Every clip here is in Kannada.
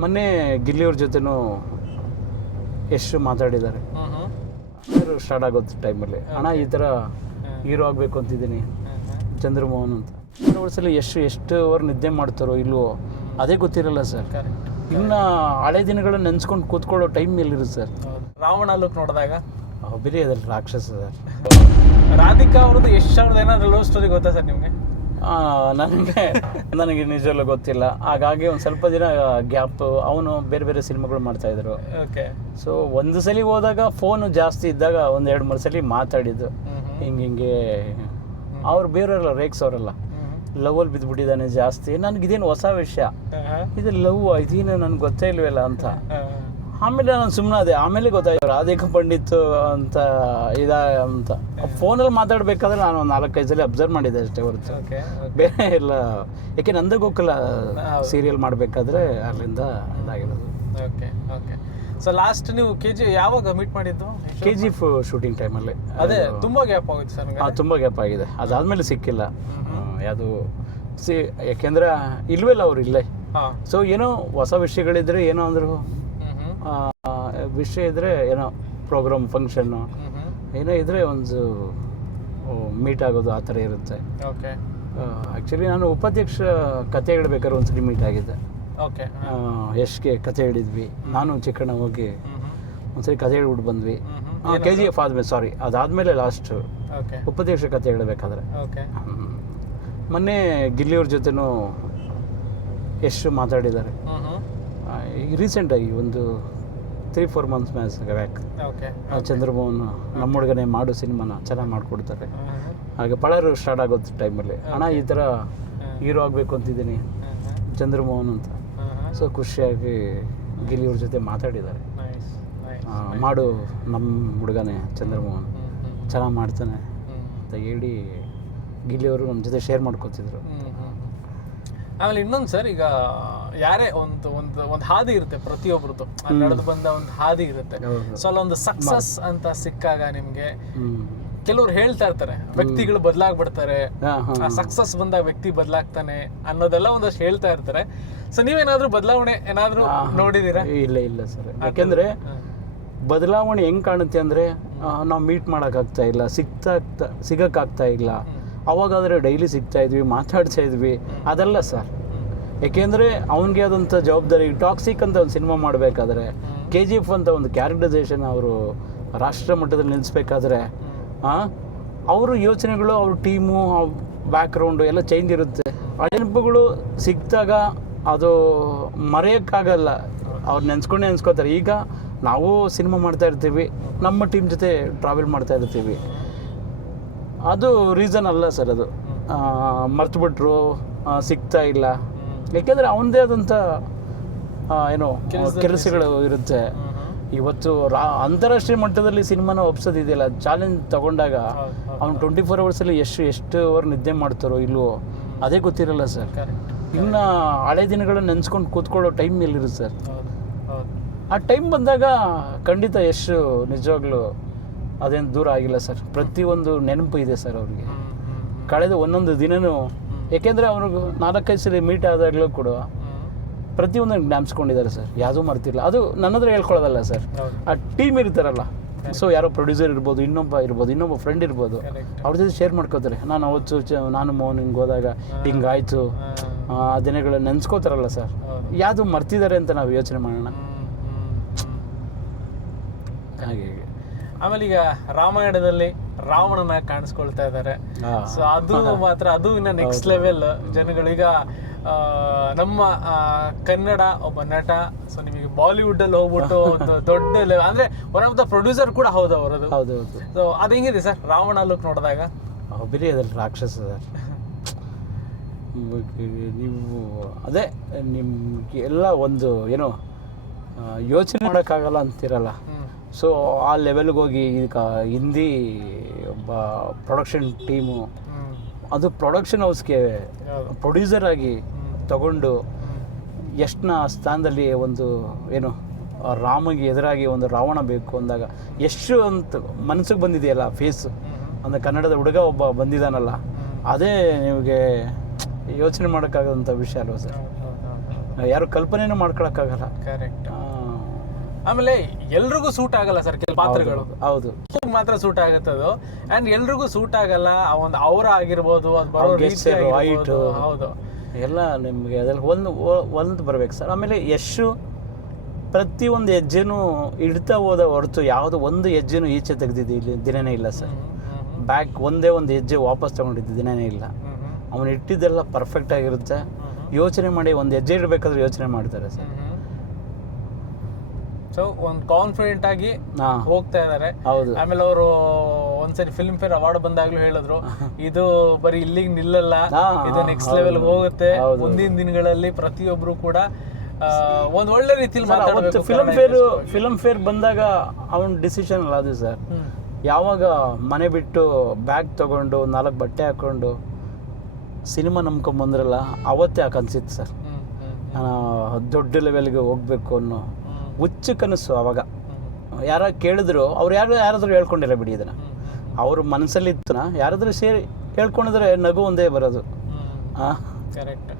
ಮೊನ್ನೆ ಗಿಲ್ಲಿಯವ್ರ ಜೊತೆನೂ ಎಷ್ಟು ಮಾತಾಡಿದ್ದಾರೆ. ಸ್ಟಾರ್ಟ್ ಆಗೋದು ಟೈಮಲ್ಲಿ ಅಣ್ಣ ಈ ಥರ ಹೀರೋ ಆಗಬೇಕು ಅಂತಿದ್ದೀನಿ ಚಂದ್ರಮೋಹನ್ ಅಂತ. ವರ್ಷದಲ್ಲಿ ಎಷ್ಟು ಅವ್ರು ನಿದ್ದೆ ಮಾಡ್ತಾರೋ ಇಲ್ವೋ ಅದೇ ಗೊತ್ತಿರಲ್ಲ ಸರ್. ಇನ್ನು ಹಳೆ ದಿನಗಳನ್ನ ನೆನ್ಸ್ಕೊಂಡು ಕೂತ್ಕೊಳ್ಳೋ ಟೈಮ್ ಎಲ್ಲಿರುತ್ತೆ ಸರ್. ರಾವಣ ಲುಕ್ ನೋಡಿದಾಗ ಬೇರೆ ಅದ್ರಲ್ಲಿ ರಾಕ್ಷಸ ಸರ್. ರಾಧಿಕಾ ಅವ್ರದ್ದು ಎಷ್ಟು ಸಾವಿರದ ಏನಾದ್ರು ಲವ್ ಸ್ಟೋರಿ ಗೊತ್ತಾ ಸರ್ ನಿಮಗೆ? ನನಗೆ ನಿಜವಲ್ಲೂ ಗೊತ್ತಿಲ್ಲ. ಹಾಗಾಗಿ ಒಂದು ಸ್ವಲ್ಪ ದಿನ ಗ್ಯಾಪ್. ಅವನು ಬೇರೆ ಬೇರೆ ಸಿನಿಮಾಗಳು ಮಾಡ್ತಾಯಿದ್ರು. ಸೊ ಒಂದು ಸಲ ಹೋದಾಗ ಫೋನು ಜಾಸ್ತಿ ಇದ್ದಾಗ ಒಂದು 2-3 ಸಲ ಮಾತಾಡಿದ್ದು ಹಿಂಗೆ ಅವ್ರು ಬೇರೆಯವರಲ್ಲ, ರೇಕ್ಸವರಲ್ಲ. ಲವಲ್ಲಿ ಬಿದ್ದುಬಿಟ್ಟಿದ್ದಾನೆ ಜಾಸ್ತಿ. ನನಗಿದೇನು ಹೊಸ ವಿಷಯ, ಇದು ಲವ್ ಇದೇನು ನನಗೆ ಗೊತ್ತೇ ಇಲ್ವಲ್ಲ ಅಂತ. ಆಮೇಲೆ ನಾನು ಸುಮ್ಮನೆ ಅದೇ. ಆಮೇಲೆ ಗೊತ್ತಾಯ್ತು ರಾಧಿಕಾ ಪಂಡಿತ್ ಅಂತ ಅಂತ. ಫೋನಲ್ಲಿ ಮಾತಾಡಬೇಕಾದ್ರೆ ನಾನು ಒಂದು 4-5 ಸಲ ಅಬ್ಸರ್ವ್ ಮಾಡಿದ್ದೆ ಅಷ್ಟೇ ಹೊರತು ಬೇರೆ ಎಲ್ಲ. ಯಾಕೆ ನಂದ ಗೋಕುಲ ಸೀರಿಯಲ್ ಮಾಡಬೇಕಾದ್ರೆ ಅಲ್ಲಿಂದ ಇದಾಗಿರೋದು. ಸೊ ಲಾಸ್ಟ್ ನೀವು KG ಯಾವಾಗ ಮೀಟ್ ಮಾಡಿದ್ದು? KGF ಶೂಟಿಂಗ್ ಟೈಮಲ್ಲಿ. ಅದೇ ತುಂಬ ಗ್ಯಾಪ್ ಆಗುತ್ತೆ ಸರ್. ತುಂಬ ಗ್ಯಾಪ್ ಆಗಿದೆ. ಅದಾದಮೇಲೆ ಸಿಕ್ಕಿಲ್ಲ ಯಾವುದು ಯಾಕೆಂದ್ರೆ ಇಲ್ವಲ್ಲ ಅವ್ರು ಇಲ್ಲೇ. ಸೊ ಏನೋ ಹೊಸ ವಿಷಯಗಳಿದ್ರೆ ಏನೋ ಅಂದರು ವಿಷಯ ಇದ್ದರೆ ಏನೋ ಪ್ರೋಗ್ರಾಮ್ ಫಂಕ್ಷನ್ನು ಏನೋ ಇದ್ದರೆ ಒಂದು ಮೀಟ್ ಆಗೋದು ಆ ಥರ ಇರುತ್ತೆ. ಆ್ಯಕ್ಚುಲಿ ನಾನು ಉಪಾಧ್ಯಕ್ಷ ಕತೆ ಹೇಳ್ಬೇಕಾದ್ರೆ ಒಂದ್ಸರಿ ಮೀಟ್ ಆಗಿದ್ದೆ. ಯಶ್ಗೆ ಕತೆ ಹೇಳಿದ್ವಿ. ನಾನು ಚಿಕ್ಕಣ್ಣ ಹೋಗಿ ಒಂದ್ಸರಿ ಕತೆ ಹೇಳ್ಬಿಟ್ಟು ಬಂದ್ವಿ. KGF ಆದ್ಮೇಲೆ, ಸಾರಿ ಅದಾದಮೇಲೆ ಲಾಸ್ಟ್ ಉಪಾಧ್ಯಕ್ಷ ಕತೆ ಹೇಳಬೇಕಾದ್ರೆ. ಮೊನ್ನೆ ಗಿಲ್ಲಿಯವ್ರ ಜೊತೆನೂ ಎಷ್ಟು ಮಾತಾಡಿದ್ದಾರೆ. ಈಗ ರೀಸೆಂಟಾಗಿ ಒಂದು 3-4 ಮಂತ್ಸ್ ಬ್ಯಾಕ್ ಚಂದ್ರಮೋಹನ್ ನಮ್ಮ ಹುಡುಗನೇ ಮಾಡು ಸಿನಿಮಾನ ಚೆನ್ನಾಗಿ ಮಾಡಿಕೊಡ್ತಾರೆ. ಹಾಗೆ ಪಳರು ಸ್ಟಾರ್ಟ್ ಆಗೋದು ಟೈಮಲ್ಲಿ ಅಣ್ಣ ಈ ಥರ ಹೀರೋ ಆಗಬೇಕು ಅಂತಿದ್ದೀನಿ ಚಂದ್ರಮೋಹನ್ ಅಂತ. ಸೊ ಖುಷಿಯಾಗಿ ಗಿಲ್ಲಿಯವ್ರ ಜೊತೆ ಮಾತಾಡಿದ್ದಾರೆ. ಮಾಡು ನಮ್ಮ ಹುಡುಗನೇ ಚಂದ್ರಮೋಹನ್ ಚೆನ್ನಾಗಿ ಮಾಡ್ತಾನೆ ಅಂತ ಹೇಳಿ ಗಿಲ್ಲಿಯವರು ನಮ್ಮ ಜೊತೆ ಶೇರ್ ಮಾಡ್ಕೊತಿದ್ರು. ಆಮೇಲೆ ಇನ್ನೊಂದು ಸರ್, ಈಗ ಯಾರೇ ಒಂದು ಹಾದಿ ಇರುತ್ತೆ ಪ್ರತಿಯೊಬ್ರದ್ದು, ನಡೆದು ಬಂದ ಒಂದು ಹಾದಿ ಇರುತ್ತೆ. ಸೊ ಅಲ್ಲೊಂದು ಸಕ್ಸಸ್ ಅಂತ ಸಿಕ್ಕಾಗ ನಿಮ್ಗೆ ಕೆಲವ್ರು ಹೇಳ್ತಾ ಇರ್ತಾರೆ ವ್ಯಕ್ತಿಗಳು ಬದಲಾಗ್ಬಿಡ್ತಾರೆ, ಆ ಸಕ್ಸಸ್ ಬಂದಾಗ ವ್ಯಕ್ತಿ ಬದಲಾಗ್ತಾನೆ ಅನ್ನೋದೆಲ್ಲ ಒಂದಷ್ಟು ಹೇಳ್ತಾ ಇರ್ತಾರೆ. ಸೊ ನೀವೇನಾದ್ರೂ ಬದಲಾವಣೆ ಏನಾದ್ರೂ ನೋಡಿದೀರಾ? ಇಲ್ಲ ಸರ್. ಯಾಕೆಂದ್ರೆ ಬದಲಾವಣೆ ಹೆಂಗ್ ಕಾಣುತ್ತೆ ಅಂದ್ರೆ ನಾವು ಮೀಟ್ ಮಾಡೋಕ್ಕಾಗ್ತಾ ಇಲ್ಲ, ಸಿಗಕ್ಕಾಗ್ತಾ ಇಲ್ಲ. ಅವಾಗಾದರೆ ಡೈಲಿ ಸಿಗ್ತಾ ಇದ್ವಿ, ಮಾತಾಡ್ತಾ ಇದ್ವಿ. ಅದಲ್ಲ ಸರ್. ಏಕೆಂದರೆ ಅವನಿಗೆ ಆದಂಥ ಜವಾಬ್ದಾರಿ. ಟಾಕ್ಸಿಕ್ ಅಂತ ಒಂದು ಸಿನಿಮಾ ಮಾಡಬೇಕಾದ್ರೆ, KGF ಅಂತ ಒಂದು ಕ್ಯಾರೆಕ್ಟರೈಸೇಷನ್ ಅವರು ರಾಷ್ಟ್ರ ಮಟ್ಟದಲ್ಲಿ ನಿಲ್ಲಿಸ್ಬೇಕಾದ್ರೆ ಅವರು ಯೋಚನೆಗಳು, ಅವ್ರ ಟೀಮು, ಬ್ಯಾಕ್ಗ್ರೌಂಡು ಎಲ್ಲ ಚೇಂಜ್ ಇರುತ್ತೆ. ಆ ನೆನಪುಗಳು ಸಿಕ್ಕಿದಾಗ ಅದು ಮರೆಯೋಕ್ಕಾಗಲ್ಲ. ಅವ್ರು ನೆನೆಸ್ಕೋತಾರೆ. ಈಗ ನಾವು ಸಿನಿಮಾ ಮಾಡ್ತಾ ಇರ್ತೀವಿ, ನಮ್ಮ ಟೀಮ್ ಜೊತೆ ಟ್ರಾವೆಲ್ ಮಾಡ್ತಾ ಇರ್ತೀವಿ. ಅದು ರೀಸನ್ ಅಲ್ಲ ಸರ್. ಅದು ಮರ್ತುಬಿಟ್ರು, ಸಿಗ್ತಾ ಇಲ್ಲ. ಯಾಕೆಂದರೆ ಅವನದೇ ಆದಂಥ ಏನೋ ಕೆಲಸಗಳು ಇರುತ್ತೆ. ಇವತ್ತು ಅಂತಾರಾಷ್ಟ್ರೀಯ ಮಟ್ಟದಲ್ಲಿ ಸಿನಿಮಾನ ಒಪ್ಸೋದಿದೆಯಲ್ಲ, ಚಾಲೆಂಜ್ ತಗೊಂಡಾಗ ಅವ್ನು 24 ಅವರ್ಸಲ್ಲಿ ಎಷ್ಟು ಅವ್ರು ನಿದ್ದೆ ಮಾಡ್ತಾರೋ ಇಲ್ವೋ ಅದೇ ಗೊತ್ತಿರಲ್ಲ ಸರ್. ಇನ್ನು ಹಳೆ ದಿನಗಳನ್ನ ನೆನ್ಸ್ಕೊಂಡು ಕೂತ್ಕೊಳ್ಳೋ ಟೈಮ್ ಎಲ್ಲಿರುತ್ತೆ ಸರ್. ಆ ಟೈಮ್ ಬಂದಾಗ ಖಂಡಿತ ಎಷ್ಟು ನಿಜವಾಗ್ಲೂ ಅದೇನು ದೂರ ಆಗಿಲ್ಲ ಸರ್. ಪ್ರತಿಯೊಂದು ನೆನಪು ಇದೆ ಸರ್ ಅವ್ರಿಗೆ. ಕಳೆದ ಒಂದೊಂದು ದಿನವೂ, ಏಕೆಂದರೆ ಅವ್ರಿಗೆ 4-5 ಸಲ ಮೀಟ್ ಆದಾಗಲೂ ಕೂಡ ಪ್ರತಿಯೊಂದು ಜ್ಞಾಪಿಸ್ಕೊಂಡಿದ್ದಾರೆ ಸರ್. ಯಾವುದೂ ಮರ್ತಿಲ್ಲ. ಅದು ನನ್ನ ಹತ್ರ ಹೇಳ್ಕೊಳ್ಳೋದಲ್ಲ ಸರ್, ಆ ಟೀಮ್ ಇರ್ತಾರಲ್ಲ. ಸೊ ಯಾರೋ ಪ್ರೊಡ್ಯೂಸರ್ ಇರ್ಬೋದು, ಇನ್ನೊಬ್ಬ ಫ್ರೆಂಡ್ ಇರ್ಬೋದು, ಅವ್ರ ಜೊತೆ ಶೇರ್ ಮಾಡ್ಕೋತಾರೆ. ನಾನು ಅವತ್ತು ನಾನು ಮೋಹನ್ ಹಿಂಗೆ ಹೋದಾಗ ಹಿಂಗಾಯ್ತು, ಆ ದಿನಗಳನ್ನ ನೆನೆಸ್ಕೋತಾರಲ್ಲ ಸರ್. ಯಾವುದು ಮರ್ತಿದ್ದಾರೆ ಅಂತ ನಾವು ಯೋಚನೆ ಮಾಡೋಣ. ಹಾಗೆ ಆಮೇಲೆ ಈಗ ರಾಮಾಯಣದಲ್ಲಿ ರಾವಣನ ಕಾಣಿಸ್ಕೊಳ್ತಾ ಇದ್ದಾರೆ. ಸೊ ಅದು ಮಾತ್ರ ಅದು ಇನ್ನ ನೆಕ್ಸ್ಟ್ ಲೆವೆಲ್. ಜನಗಳೀಗ ನಮ್ಮ ಕನ್ನಡ ಒಬ್ಬ ನಟ, ಸೊ ನಿಮಗೆ ಬಾಲಿವುಡ್ ಅಲ್ಲಿ ಹೋಗ್ಬಿಟ್ಟು ಒಂದು ದೊಡ್ಡ ಲೆವೆಲ್ ಅಂದ್ರೆ ಒನ್ ಆಫ್ ದ ಪ್ರೊಡ್ಯೂಸರ್ ಕೂಡ ಹೌದು ಅವರದು. ಸೊ ಅದು ಹೆಂಗಿದೆ ಸರ್ ರಾವಣ ಲುಕ್ ನೋಡಿದಾಗ? ಬೇರೆ ಅದ್ರಲ್ಲಿ ರಾಕ್ಷಸ ಸರ್. ನೀವು ಅದೇ ನಿಮ್ಗೆ ಎಲ್ಲ ಒಂದು ಏನೋ ಯೋಚನೆ ಮಾಡೋಕ್ಕಾಗಲ್ಲ ಅಂತಿರಲ್ಲ. ಸೊ ಆ ಲೆವೆಲ್ಗೆ ಹೋಗಿ ಈಗ ಹಿಂದಿ ಒಬ್ಬ ಪ್ರೊಡಕ್ಷನ್ ಟೀಮು, ಅದು ಪ್ರೊಡಕ್ಷನ್ ಹೌಸ್ಗೆ ಪ್ರೊಡ್ಯೂಸರ್ ಆಗಿ ತಗೊಂಡು ಎಷ್ಟನ ಸ್ಥಾನದಲ್ಲಿ ಒಂದು ಏನು ರಾಮಗೆ ಎದುರಾಗಿ ಒಂದು ರಾವಣ ಬೇಕು ಅಂದಾಗ ಎಷ್ಟು ಅಂತ ಮನಸ್ಸಿಗೆ ಬಂದಿದೆಯಲ್ಲ ಫೇಸ್. ಅಂದರೆ ಕನ್ನಡದ ಹುಡುಗ ಒಬ್ಬ ಬಂದಿದ್ದಾನಲ್ಲ, ಅದೇ ನಿಮಗೆ ಯೋಚನೆ ಮಾಡೋಕ್ಕಾಗದಂಥ ವಿಷಯ ಅಲ್ವ ಸರ್. ಯಾರು ಕಲ್ಪನೆನೂ ಮಾಡ್ಕೊಳಕ್ಕಾಗಲ್ಲ. ಕರೆಕ್ಟ್. ಆಮೇಲೆ ಎಲ್ರಿಗೂ ಸೂಟ್ ಆಗಲ್ಲ ಸರ್ ಕೆಲವು ಪಾತ್ರಗಳು. ಹೌದು, ಮಾತ್ರ ಸೂಟ್ ಆಗುತ್ತೆ ಅದು. ಅಂಡ್ ಎಲ್ರಿಗೂ ಸೂಟ್ ಆಗಲ್ಲ. ಆ ಒಂದು ಅವರ ಆಗಿರ್ಬೋದು, ಅದು ಬರೋ ರೀತಿ ಆಗಿರ್ಬೋದು. ಹೌದು, ಎಲ್ಲ ನಿಮಗೆ ಅದ್ರಲ್ಲಿ ಒಂದು ಬರ್ಬೇಕು ಸರ್. ಆಮೇಲೆ ಯಶು ಪ್ರತಿಯೊಂದು ಹೆಜ್ಜೆನೂ ಇಡ್ತಾ ಹೋದ ಹೊರತು ಯಾವುದೋ ಒಂದು ಹೆಜ್ಜೆನೂ ಈಚೆ ತೆಗೆದಿದ್ದು ಇಲ್ಲಿ ದಿನನೇ ಇಲ್ಲ ಸರ್. ಬ್ಯಾಕ್ ಒಂದೇ ಒಂದು ಹೆಜ್ಜೆ ವಾಪಸ್ ತಗೊಂಡಿದ್ದು ದಿನನೇ ಇಲ್ಲ. ಅವನು ಇಟ್ಟಿದ್ದೆಲ್ಲ ಪರ್ಫೆಕ್ಟ್ ಆಗಿರುತ್ತೆ. ಯೋಚನೆ ಮಾಡಿ ಒಂದು ಹೆಜ್ಜೆ ಇಡಬೇಕಾದ್ರೆ ಯೋಚನೆ ಮಾಡ್ತಾರೆ ಸರ್. ಸೊ ಒಂದು ಕಾನ್ಫಿಡೆಂಟ್ ಆಗಿ ಹೋಗ್ತಾ ಇದಾರೆ. ಹೌದು. ಆಮೇಲೆ ಅವರು ಒಂದ್ಸರಿ ಫಿಲ್ಮ್ ಫೇರ್ ಅವಾರ್ಡ್ ಬಂದಾಗ್ಲೂ ಹೇಳಿದ್ರು, ಇದು ಬರೀ ಇಲ್ಲಿಗೆ ನಿಲ್ಲಲ್ಲ, ಇದು ನೆಕ್ಸ್ಟ್ ಲೆವೆಲ್ ಹೋಗುತ್ತೆ. ಮುಂದಿನ ದಿನಗಳಲ್ಲಿ ಪ್ರತಿಯೊಬ್ರು ಕೂಡ ಒಂದ್ ಒಳ್ಳೆ ರೀತಿಲಿ ಮಾತಾಡಬೇಕು. ಫಿಲ್ಮ್ ಫೇರ್ ಬಂದಾಗ ಅವನ ಡಿಸಿಷನ್ ಅಲ್ಲ ಅದು ಸರ್. ಯಾವಾಗ ಮನೆ ಬಿಟ್ಟು ಬ್ಯಾಗ್ ತಗೊಂಡು 4 ಬಟ್ಟೆ ಹಾಕೊಂಡು ಸಿನಿಮಾ ನಂಬ್ಕೊಂಬಂದ್ರಲ್ಲ, ಅವತ್ತೇ ಅನ್ಸಿತ್ತು ಸರ್, ನಾನು ದೊಡ್ಡ ಲೆವೆಲ್ಗೆ ಹೋಗ್ಬೇಕು ಅನ್ನೋ ಹುಚ್ಚು ಕನಸು. ಅವಾಗ ಯಾರ ಕೇಳಿದ್ರು, ಅವ್ರು ಯಾರಾದ್ರೂ ಹೇಳ್ಕೊಂಡಿಲ್ಲ ಬಿಡಿ ಇದನ್ನ, ಅವ್ರ ಮನಸ್ಸಲ್ಲಿ ಇತ್ತು, ಯಾರಾದ್ರೂ ಸೇರಿ ಹೇಳ್ಕೊಂಡಿದ್ರೆ ನಗು ಒಂದೇ ಬರೋದು. ಕರೆಕ್ಟ್.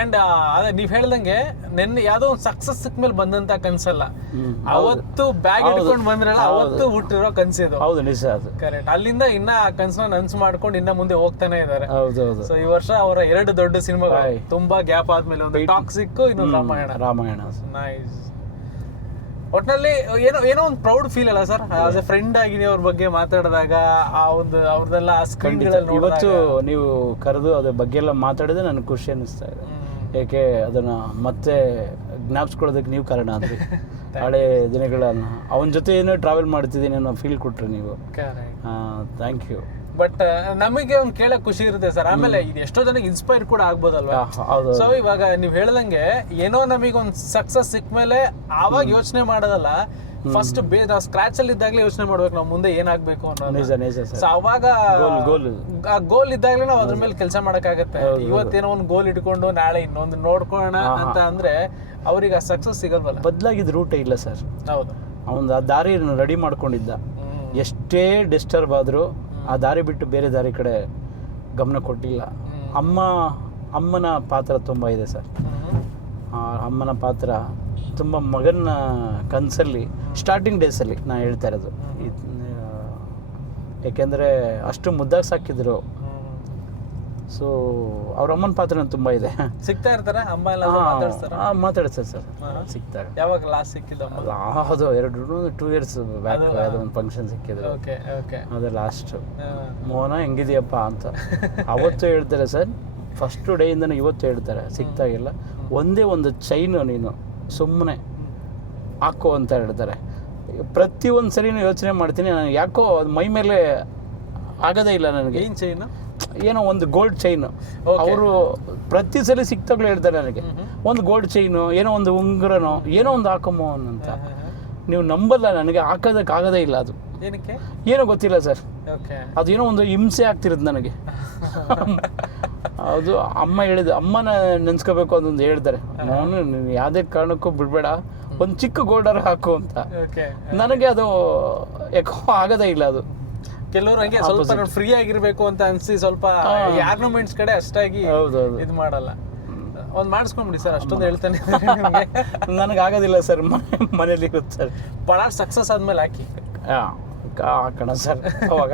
ಅಂಡ್ ಅದೇ ನೀವ್ ಹೇಳ್ದಂಗೆ ನೆನ್ನೆ ಯಾವ್ದೋ ಒಂದು ಸಕ್ಸಸ್ ಸಿಕ್ಮೇಲೆ ಬಂದಂತ ಕನ್ಸಲ್ಲ, ಅವತ್ತು ಬ್ಯಾಗ್ ಇಟ್ಕೊಂಡು ಬಂದ್ರಲ್ಲ ಅವತ್ತು ಹುಟ್ಟಿರೋ ಕನ್ಸಿದು. ಹೌದು, ನಿಜ ಅದು. ಕರೆಕ್ಟ್. ಅಲ್ಲಿಂದ ಇನ್ನ ಆ ಕನ್ಸನ್ನ ನನ್ಸು ಮಾಡ್ಕೊಂಡು ಇನ್ನ ಮುಂದೆ ಹೋಗ್ತಾನೆ ಇದಾರೆ. ಹೌದೌದು. ಸೊ ಈ ವರ್ಷ ಅವರ 2 ದೊಡ್ಡ ಸಿನಿಮಾಗಳು, ತುಂಬಾ ಗ್ಯಾಪ್ ಆದ್ಮೇಲೆ, ಒಂದು ಟಾಕ್ಸಿಕ್, ಇನ್ನೊಂದು ರಾಮಾಯಣ. ನೈಸ್. ಒಟ್ನಲ್ಲಿ ಏನೋ ಒಂದು ಪ್ರೌಡ್ ಫೀಲ್ ಅಲ್ಲ ಸರ್, ಆಸ್ ಎ ಫ್ರೆಂಡ್ ಆಗಿ ನೀವು ಅವ್ರ ಬಗ್ಗೆ ಮಾತಾಡಿದಾಗ, ಆ ಒಂದು ಅವ್ರದೆಲ್ಲ ಸ್ಕ್ರೀನ್ಗಳಲ್ಲಿ ಇವತ್ತು ನೀವು ಕರೆದು ಅದ್ರ ಬಗ್ಗೆ ಎಲ್ಲ ಮಾತಾಡಿದ್ರೆ ನನಗೆ ಖುಷಿ ಅನ್ನಿಸ್ತಾ ಇದೆ. ಏಕೆ ಅದನ್ನ ಮತ್ತೆ ಜ್ಞಾಪಿಸ್ಕೊಳ್ಳೋದಕ್ಕೆ ನೀವು ಕಾರಣ ಆದ್ರಿ. ಹಳೆ ದಿನಗಳನ್ನ ಅವನ ಜೊತೆ ಏನೋ ಟ್ರಾವೆಲ್ ಮಾಡ್ತಿದ್ದೀನಿ ಅನ್ನೋ ಫೀಲ್ ಕೊಟ್ರಿ ನೀವು. Thank you. ಬಟ್ ನಮಗೆ ಒಂದು ಕೇಳಕ್ ಖುಷಿ ಇರುತ್ತೆ ಸರ್. ಆಮೇಲೆ ಇದು ಎಷ್ಟೋ ಜನಕ್ಕೆ ಇನ್ಸ್ಪೈರ್ ಕೂಡ ಆಗ್ಬೋದಲ್ವಾ. ಸೊ ಇವಾಗ ನೀವ್ ಹೇಳ್ದಂಗೆ ಏನೋ ನಮಗೆ ಒಂದು ಸಕ್ಸಸ್ ಸಿಕ್ಮೇಲೆ ಆವಾಗ ಯೋಚನೆ ಮಾಡೋದಲ್ಲ, ಫಸ್ಟ್ ಸ್ಕ್ರಾಚ್ ಅಲ್ಲಿ ಇದ್ದಾಗಲೇ ಯೋಚನೆ ಮಾಡ್ಬೇಕು ನಾವು ಮುಂದೆ ಏನಾಗ್ಬೇಕು ಅನ್ನೋದು. ಸೊ ಅವಾಗ ಗೋಲ್ ಇದ್ದಾಗಲೇ ನಾವು ಅದ್ರ ಮೇಲೆ ಕೆಲಸ ಮಾಡಕ್ಕಾಗತ್ತೆ. ಇವತ್ತೇನೋ ಒಂದು ಗೋಲ್ ಇಟ್ಕೊಂಡು ನಾಳೆ ಇನ್ನೊಂದು ನೋಡ್ಕೊಳ್ಳೋಣ ಅಂತ ಅಂದ್ರೆ ಅವ್ರಿಗೆ ಆ ಸಕ್ಸಸ್ ಸಿಗಲ್ವಲ್ಲ. ಬದಲಾಗಿದ್ದ ರೂಟೇ ಇಲ್ಲ ಸರ್. ಹೌದು. ಅವನು ಆ ದಾರಿ ರೆಡಿ ಮಾಡ್ಕೊಂಡಿದ್ದ. ಎಷ್ಟೇ ಡಿಸ್ಟರ್ಬ್ ಆದ್ರೂ ಆ ದಾರಿ ಬಿಟ್ಟು ಬೇರೆ ದಾರಿ ಕಡೆ ಗಮನ ಕೊಟ್ಟಿಲ್ಲ. ಅಮ್ಮನ ಪಾತ್ರ ತುಂಬ ಇದೆ ಸರ್. ಅಮ್ಮನ ಪಾತ್ರ ತುಂಬ ಮಗನ ಕನಸಲ್ಲಿ ಸ್ಟಾರ್ಟಿಂಗ್ ಡೇಸಲ್ಲಿ ನಾನು ಹೇಳ್ತಾ ಇರೋದು. ಏಕೆಂದರೆ ಅಷ್ಟು ಮುದ್ದಾಗಿ ಸಾಕಿದ್ರು. ಸೊ ಅವ್ರ ಅಮ್ಮನ ಪಾತ್ರ ತುಂಬ ಇದೆ. ಸಿಗ್ತಾ ಇರ್ತಾರೆ ಅಮ್ಮ ಎಲ್ಲ ಮಾತಾಡ್ತಾರೆ ಸರ್. ಸಿಗ್ತಾರೆ. ಯಾವಾಗ ಲಾಸ್ಟ್ ಸಿಕ್ಕಿದ್ದು? ಅದು 2 years ಬ್ಯಾಕ್ ಯಾವುದೋ ಒಂದು ಫಂಕ್ಷನ್ ಸಿಕ್ಕಿದ್ರು. ಅದೇ ಲಾಸ್ಟ್. ಮೋಹನ ಹೆಂಗಿದೆಯಪ್ಪ ಅಂತ ಅವತ್ತು ಹೇಳ್ತಾರೆ ಸರ್. ಫಸ್ಟ್ ಡೇಯಿಂದನೂ ಇವತ್ತು ಹೇಳ್ತಾರೆ, ಸಿಗ್ತಾಗಿಲ್ಲ. ಒಂದೇ ಒಂದು ಚೈನು ನೀನು ಸುಮ್ಮನೆ ಹಾಕೋ ಅಂತ ಹೇಳ್ತಾರೆ. ಪ್ರತಿಯೊಂದು ಸರಿನೂ ಯೋಚನೆ ಮಾಡ್ತೀನಿ, ನಾನು ಯಾಕೋ ಅದು ಮೈ ಮೇಲೆ ಆಗೋದೇ ಇಲ್ಲ ನನಗೆ. ಏನು ಚೈನು? ಏನೋ ಒಂದು ಗೋಲ್ಡ್ ಚೈನು. ಅವರು ಪ್ರತಿ ಸಲ ಸಿಕ್ತಾಗ್ಲೂ ಹೇಳ್ತಾರೆ ನನಗೆ, ಒಂದು ಗೋಲ್ಡ್ ಚೈನು, ಏನೋ ಒಂದು ಉಂಗುರನೋ ಏನೋ ಒಂದು ಹಾಕಮೋ ಅಂತ. ನೀವು ನಂಬಲ್ಲ, ನನಗೆ ಹಾಕೋದಕ್ಕಾಗೋದೇ ಇಲ್ಲ. ಅದು ಏನಕ್ಕೆ ಏನೋ ಗೊತ್ತಿಲ್ಲ ಸರ್. ಅದು ಏನೋ ಒಂದು ಹಿಂಸೆ ಆಗ್ತಿರೋದು ನನಗೆ. ಅದು ಅಮ್ಮ ಹೇಳಿದ, ಅಮ್ಮನ ನೆನ್ಸ್ಕೋಬೇಕು ಅದೊಂದು ಹೇಳ್ತಾರೆ, ನಾನು ನೀನು ಯಾವುದೇ ಕಾರಣಕ್ಕೂ ಬಿಡಬೇಡ, ಒಂದು ಚಿಕ್ಕ ಗೋಲ್ಡರ್ ಹಾಕು ಅಂತ. ನನಗೆ ಅದು ಯಾಕೋ ಆಗೋದೇ ಇಲ್ಲ. ಅದು ಕೆಲವರು ಹಂಗೆ ಸ್ವಲ್ಪ ಫ್ರೀ ಆಗಿರ್ಬೇಕು ಅಂತ ಅನ್ಸಿ ಸ್ವಲ್ಪ ಆರ್ನಮೆಂಟ್ಸ್ ಕಡೆ ಅಷ್ಟಾಗಿ ಇದು ಮಾಡಲ್ಲ. ಒಂದು ಮಾಡಿಸ್ಕೊಂಡ್ಬಿಡಿ ಸರ್, ಅಷ್ಟೊಂದು ಹೇಳ್ತಾನೆ. ನನಗೆ ಆಗೋದಿಲ್ಲ ಸರ್, ಮನೇಲಿ ಇರುತ್ತೆ ಸರ್. ಪಳಾರ್ ಸಕ್ಸಸ್ ಆದ್ಮೇಲೆ ಹಾಕಿ ಹಾಕೋಣ ಸರ್ ಅವಾಗ.